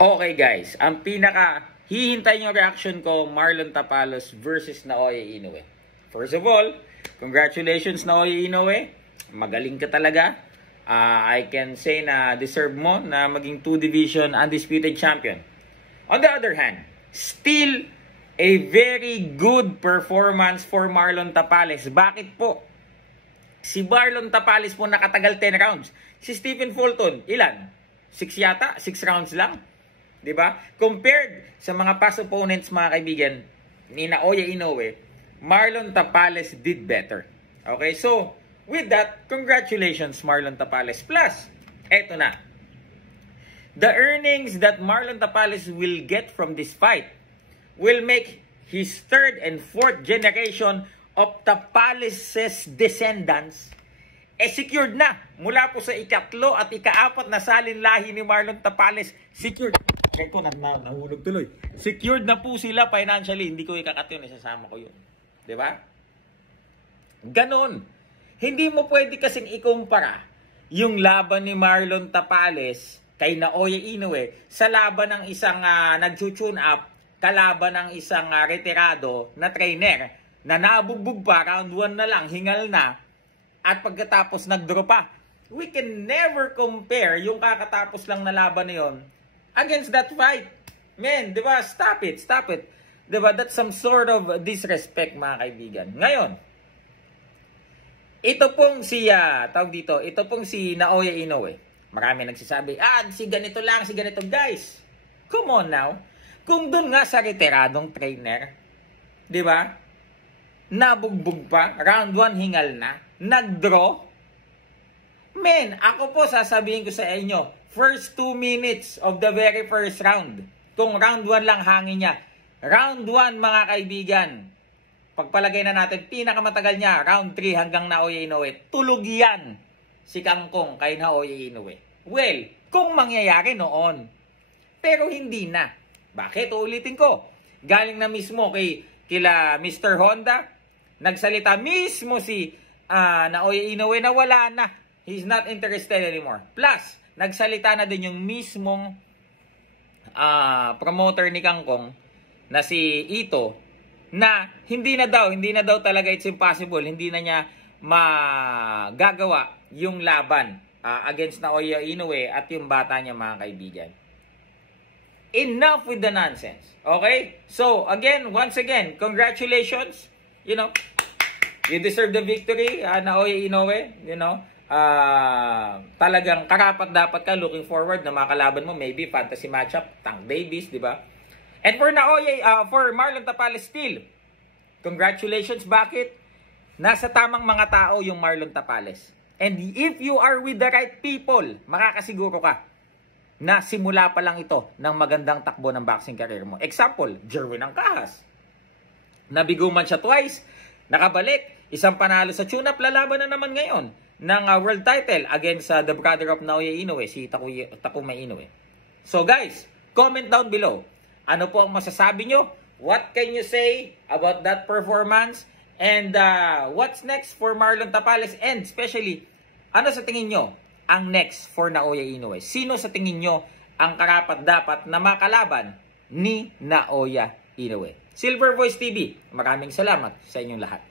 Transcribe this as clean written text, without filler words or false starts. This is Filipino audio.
Okay guys, ang pinaka hihintay yung reaction ko, Marlon Tapalos versus Naoya Inoue. First of all, congratulations Naoya Inoue. Magaling ka talaga. I can say na deserve mo na maging 2-division undisputed champion. On the other hand, still a very good performance for Marlon Tapales. Bakit po? Si Marlon Tapales po nakatagal 10 rounds. Si Stephen Fulton, ilan? 6 yata? 6 rounds lang? 'Di ba? Compared sa mga past opponents, mga kaibigan, ni Naoya Inoue, Marlon Tapales did better. Okay, so with that, congratulations Marlon Tapales. Plus, eto na. The earnings that Marlon Tapales will get from this fight will make his third and fourth generation of Tapales' descendants secured na. Mula po sa ikatlo at ikaapat na salin lahi ni Marlon Tapales, secured. Check ko, nahulog tuloy. Secured na po sila financially. Hindi ko ikakat yun, isasama ko yun. Diba? Ganon. Hindi mo pwede kasing ikumpara yung laban ni Marlon Tapales kay Naoya Inoue sa laban ng isang nag-tune up, kalaban ng isang retirado na trainer na nabugbog pa, round 1 na lang, hingal na, at pagkatapos nag-draw pa. We can never compare yung kakatapos lang na laban na yun against that fight. Man, di ba? Stop it, stop it. Di ba? That's some sort of disrespect, mga kaibigan. Ngayon, ito pong si Naoya Inoue. Marami nagsasabi, si ganito lang, si ganito. Guys, come on now. Kung dun nga sa retiradong trainer, di ba? Nabugbog pa, round 1 hingal na, nag-draw. Men, ako po sasabihin ko sa inyo, first 2 minutes of the very first round, kung round 1 lang hangin niya, round 1 mga kaibigan, pagpalagay na natin, pinakamatagal niya, round 3 hanggang Naoya Inoue, tulog yan si Kangkong kay Naoya Inoue. Well, kung mangyayari noon, pero hindi na. Bakit? Uulitin ko. Galing na mismo kila Mr. Honda, nagsalita mismo si Naoya Inoue na wala na. He's not interested anymore. Plus, nagsalita na din yung mismong promoter ni Kangkong na si Ito na hindi na daw talaga, it's impossible. Hindi na niya magagawa yung laban against Naoya Inoue at yung bata niya, mga kaibigan. Enough with the nonsense. Okay? So, once again, congratulations. You know, you deserve the victory, Naoya Inoue. You know, talagang karapat dapat ka, looking forward na makalaban mo, maybe fantasy matchup, Tank Davis, di ba? And for Naoya, for Marlon Tapales still, congratulations. Bakit? Nasa tamang mga tao yung Marlon Tapales. And if you are with the right people, makakasiguro ka na simula pa lang ito ng magandang takbo ng boxing career mo. Example, Jerwin Angcahas. Nabigo man siya twice, nakabalik, isang panalo sa tune-up, lalaban na naman ngayon ng world title against the brother of Naoya Inoue, si Takuma Inoue. So guys, comment down below. Ano po ang masasabi nyo? What can you say about that performance? And what's next for Marlon Tapales? And especially, ano sa tingin nyo ang next for Naoya Inoue? Sino sa tingin nyo ang karapat-dapat na makalaban ni Naoya Inoue? Silver Voice TV, maraming salamat sa inyong lahat.